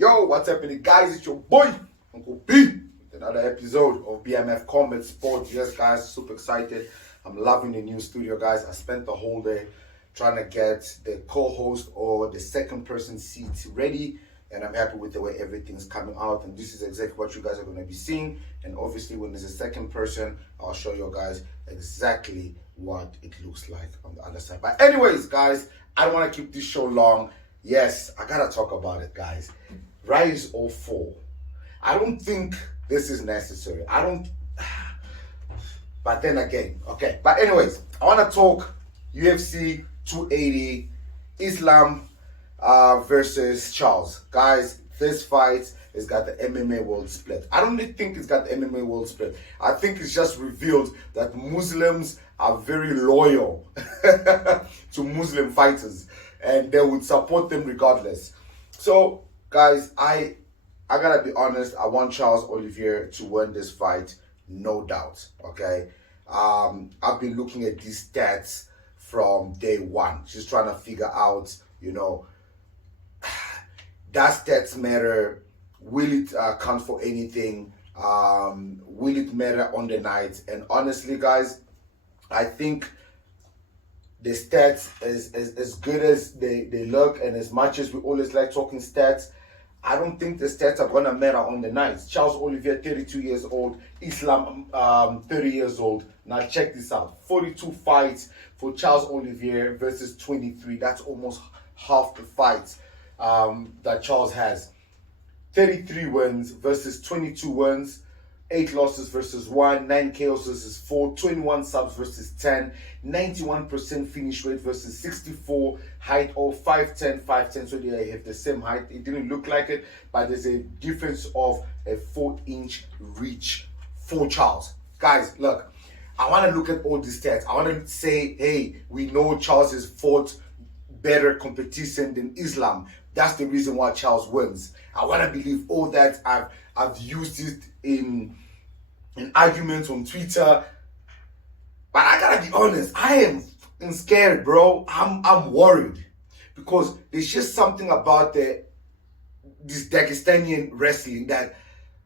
Yo, what's happening, guys? It's your boy, Uncle B, with another episode of BMF Combat Sports. Yes, guys, super excited. I'm loving the new studio, guys. I spent the whole day trying to get the co-host or the second person seat ready, and I'm happy with the way everything's coming out. And this is exactly what you guys are going to be seeing. And obviously, when there's a second person, I'll show you guys exactly what it looks like on the other side. But anyways, guys, I don't want to keep this show long. Yes, I gotta talk about it, guys. Rise or fall. I don't think this is necessary. I don't. But then again, okay. But anyways, I want to talk UFC 280, Islam versus Charles. Guys, this fight has got the MMA world split. I don't really think it's got the MMA world split. I think it's just revealed that Muslims are very loyal to Muslim fighters, and they would support them regardless. So, guys, I gotta be honest. I want Charles Oliveira to win this fight, no doubt. Okay, I've been looking at these stats from day one, just trying to figure out, does stats matter? Will it count for anything? Will it matter on the night? And honestly, guys, I think the stats, as good as they look, and as much as we always like talking stats, I don't think the stats are going to matter on the nights. Charles Oliveira, 32 years old. Islam, 30 years old. Now check this out. 42 fights for Charles Oliveira versus 23. That's almost half the fights that Charles has. 33 wins versus 22 wins. 8 losses versus 1, 9 KOs versus 4, 21 subs versus 10, 91% finish rate versus 64, height of 5'10", 5'10", so they have the same height. It didn't look like it, but there's a difference of a 4-inch reach for Charles. Guys, look, I want to look at all these stats. I want to say, hey, we know Charles has fought better competition than Islam. That's the reason why Charles wins. I want to believe all that. I've used it in arguments on Twitter, but I gotta be honest, I am scared, bro. I'm worried because there's just something about this Dagestanian wrestling that,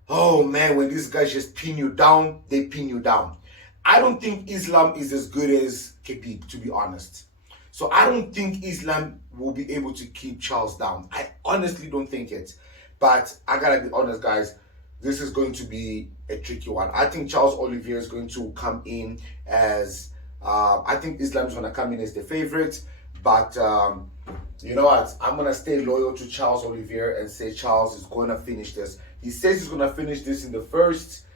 oh man, when these guys just pin you down, they pin you down. I don't think Islam is as good as Khabib, to be honest. So I don't think Islam will be able to keep Charles down. I honestly don't think it. But I gotta be honest, guys, this is going to be a tricky one. I think Charles Oliveira is going to come in as, I think Islam is going to come in as the favorite. But you know what? I'm going to stay loyal to Charles Oliveira and say Charles is going to finish this. He says he's going to finish this in the first.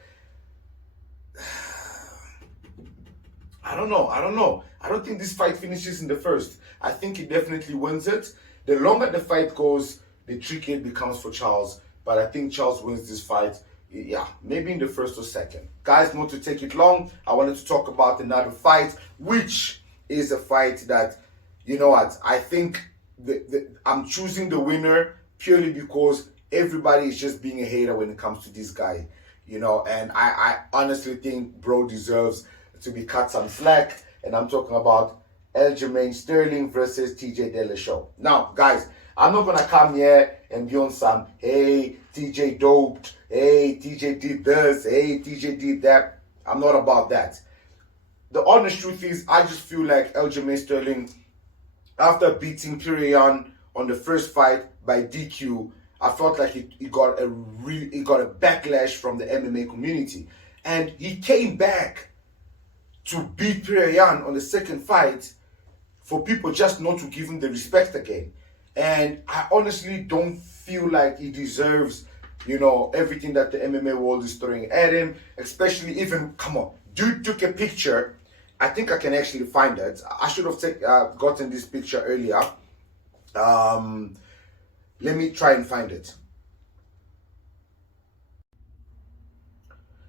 I don't know. I don't think this fight finishes in the first. I think he definitely wins it. The longer the fight goes, the trickier it becomes for Charles. But I think Charles wins this fight, yeah, maybe in the first or second. Guys, not to take it long, I wanted to talk about another fight, which is a fight that, you know what, I think I'm choosing the winner purely because everybody is just being a hater when it comes to this guy, and I honestly think bro deserves to be cut some slack, and I'm talking about Aljamain Sterling versus TJ Dillashaw. Now, guys, I'm not going to come here and be on some, hey, TJ doped, hey, TJ did this, hey, TJ did that. I'm not about that. The honest truth is, I just feel like Aljamain Sterling, after beating Pirion on the first fight by DQ, I felt like he got a backlash from the MMA community. And he came back to beat Pirion on the second fight for people just not to give him the respect again. And I honestly don't feel like he deserves, everything that the MMA world is throwing at him. Especially even, come on, dude took a picture. I think I can actually find it. I should have gotten this picture earlier. Let me try and find it.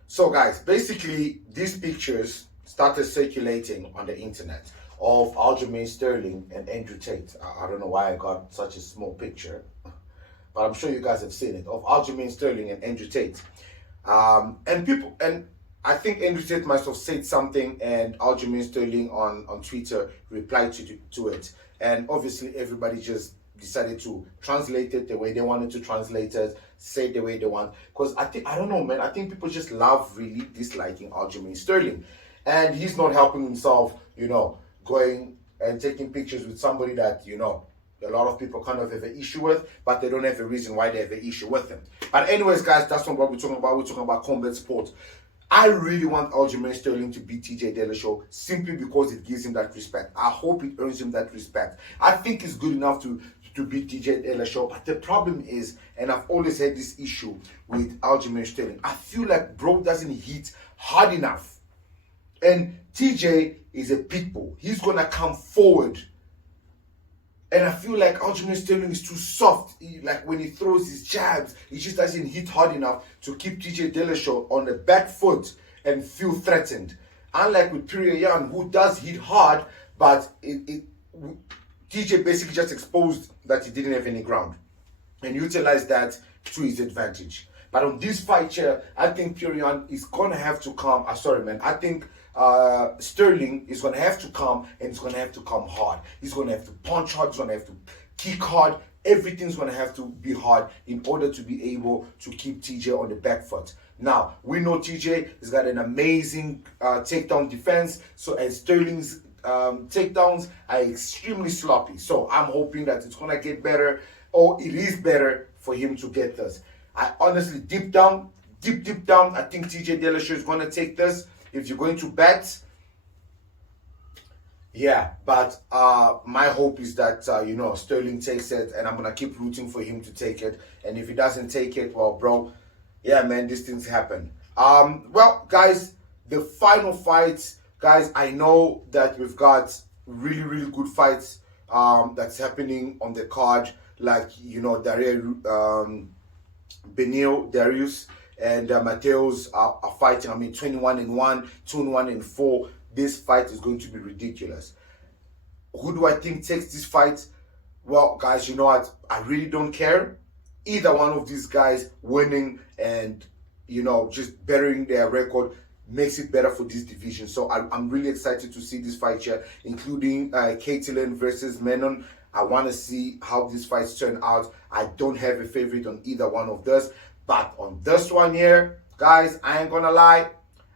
So guys, basically these pictures started circulating on the internet of Aljamain Sterling and Andrew Tate. I don't know why I got such a small picture, but I'm sure you guys have seen it, of Aljamain Sterling and Andrew Tate. And I think Andrew Tate must have said something, and Aljamain Sterling on Twitter replied to it. And obviously everybody just decided to translate it the way they wanted to translate it, say it the way they want. Because I don't know, man. I think people just love really disliking Aljamain Sterling, and he's not helping himself. Going and taking pictures with somebody that a lot of people kind of have an issue with, but they don't have a reason why they have an issue with him. But anyways, guys, that's not what we're talking about. We're talking about combat sports. I really want Aljamain Sterling to beat TJ Dillashaw simply because it gives him that respect. I hope it earns him that respect. I think he's good enough to beat TJ Dillashaw, but the problem is, and I've always had this issue with Aljamain Sterling, I feel like bro doesn't hit hard enough. And TJ is a pit bull. He's going to come forward. And I feel like Aljamain Sterling is too soft. Like when he throws his jabs, he just doesn't hit hard enough to keep TJ Dillashaw on the back foot and feel threatened. Unlike with Pereira Yan, who does hit hard, but TJ basically just exposed that he didn't have any ground and utilized that to his advantage. But on this fight here, I think Pereira Yan is going to have to come. I think Sterling is going to have to come, and he's going to have to come hard. He's going to have to punch hard. He's going to have to kick hard. Everything's going to have to be hard in order to be able to keep TJ on the back foot. Now, we know TJ has got an amazing takedown defense, and Sterling's takedowns are extremely sloppy. So I'm hoping that it's going to get better, or it is better for him to get this. I honestly, deep down, I think TJ Dillashaw is going to take this. If you're going to bet, yeah, but my hope is that Sterling takes it, and I'm gonna keep rooting for him to take it. And if he doesn't take it, well, bro, yeah, man, these things happen. Well, guys, the final fights, guys, I know that we've got really, really good fights that's happening on the card, like Darius and Mateus are fighting. 21-1, 2-1-4. This fight is going to be ridiculous. Who do I think takes this fight? Well, guys, you know what? I really don't care. Either one of these guys winning and, just bettering their record makes it better for this division. So I'm really excited to see this fight here, including Caitlin versus Menon. I want to see how these fights turn out. I don't have a favorite on either one of those. But on this one here, guys, I ain't gonna lie,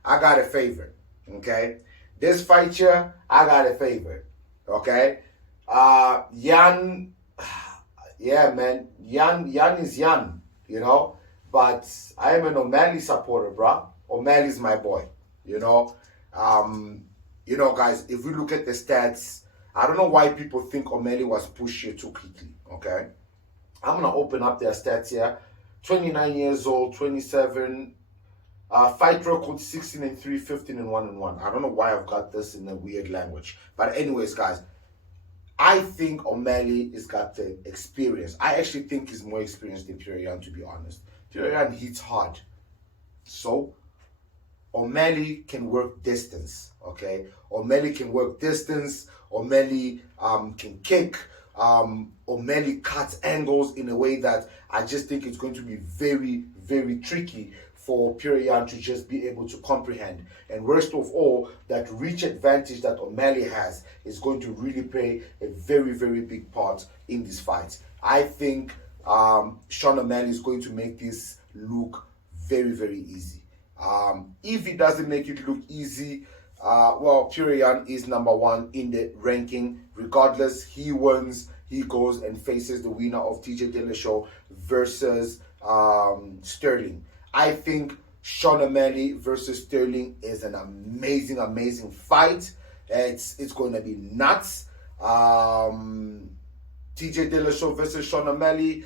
I got a favorite, okay? This fight here, I got a favorite, okay? Yan, yeah, man, Yan is Yan, But I am an O'Malley supporter, bro. O'Malley's my boy, guys, if we look at the stats, I don't know why people think O'Malley was pushed here too quickly, okay? I'm gonna open up their stats here. 29 years old, 27, fight record 16-3, 15-1-1. I don't know why I've got this in a weird language. But anyways, guys, I think O'Malley has got the experience. I actually think he's more experienced than Pereira Yan, to be honest. Pereira Yan hits hard. So, O'Malley can work distance, okay? O'Malley can work distance. O'Malley can kick. O'Malley cuts angles in a way that I just think it's going to be very, very tricky for Pereira Yan to just be able to comprehend. And worst of all, that reach advantage that O'Malley has is going to really play a very, very big part in this fight. I think Sean O'Malley is going to make this look very, very easy. If he doesn't make it look easy, well, Pereira Yan is number one in the ranking. Regardless, he wins. He goes and faces the winner of TJ Dillashaw versus Sterling. I think Sean O'Malley versus Sterling is an amazing, amazing fight. It's going to be nuts. TJ Dillashaw versus Sean O'Malley.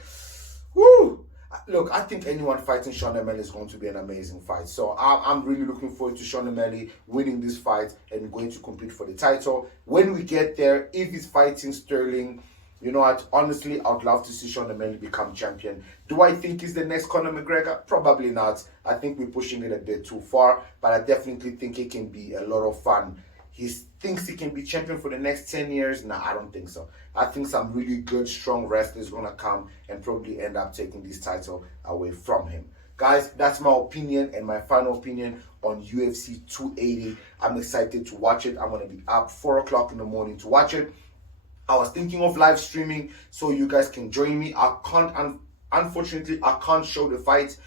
Woo! Look, I think anyone fighting Sean O'Malley is going to be an amazing fight. So I'm really looking forward to Sean O'Malley winning this fight and going to compete for the title. When we get there, if he's fighting Sterling, you know what? Honestly, I'd love to see Sean O'Malley become champion. Do I think he's the next Conor McGregor? Probably not. I think we're pushing it a bit too far, but I definitely think it can be a lot of fun. He thinks he can be champion for the next 10 years? Nah, I don't think so. I think some really good, strong wrestlers going to come and probably end up taking this title away from him. Guys, that's my opinion and my final opinion on UFC 280. I'm excited to watch it. I'm going to be up 4 o'clock in the morning to watch it. I was thinking of live streaming so you guys can join me. I can't, unfortunately, I can't show the fight.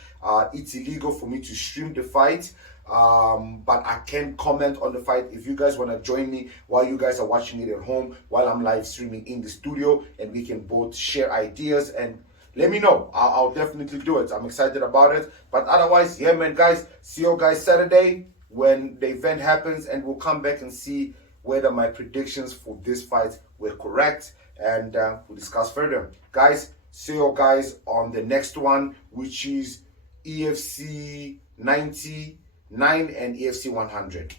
It's illegal for me to stream the fight. But I can comment on the fight if you guys want to join me while you guys are watching it at home, while I'm live streaming in the studio, and we can both share ideas and let me know. I'll definitely do it. I'm excited about it. But otherwise, yeah, man, guys, see you guys Saturday when the event happens, and we'll come back and see whether my predictions for this fight were correct, and we'll discuss further. Guys, see you guys on the next one, which is EFC 99 and EFC 100.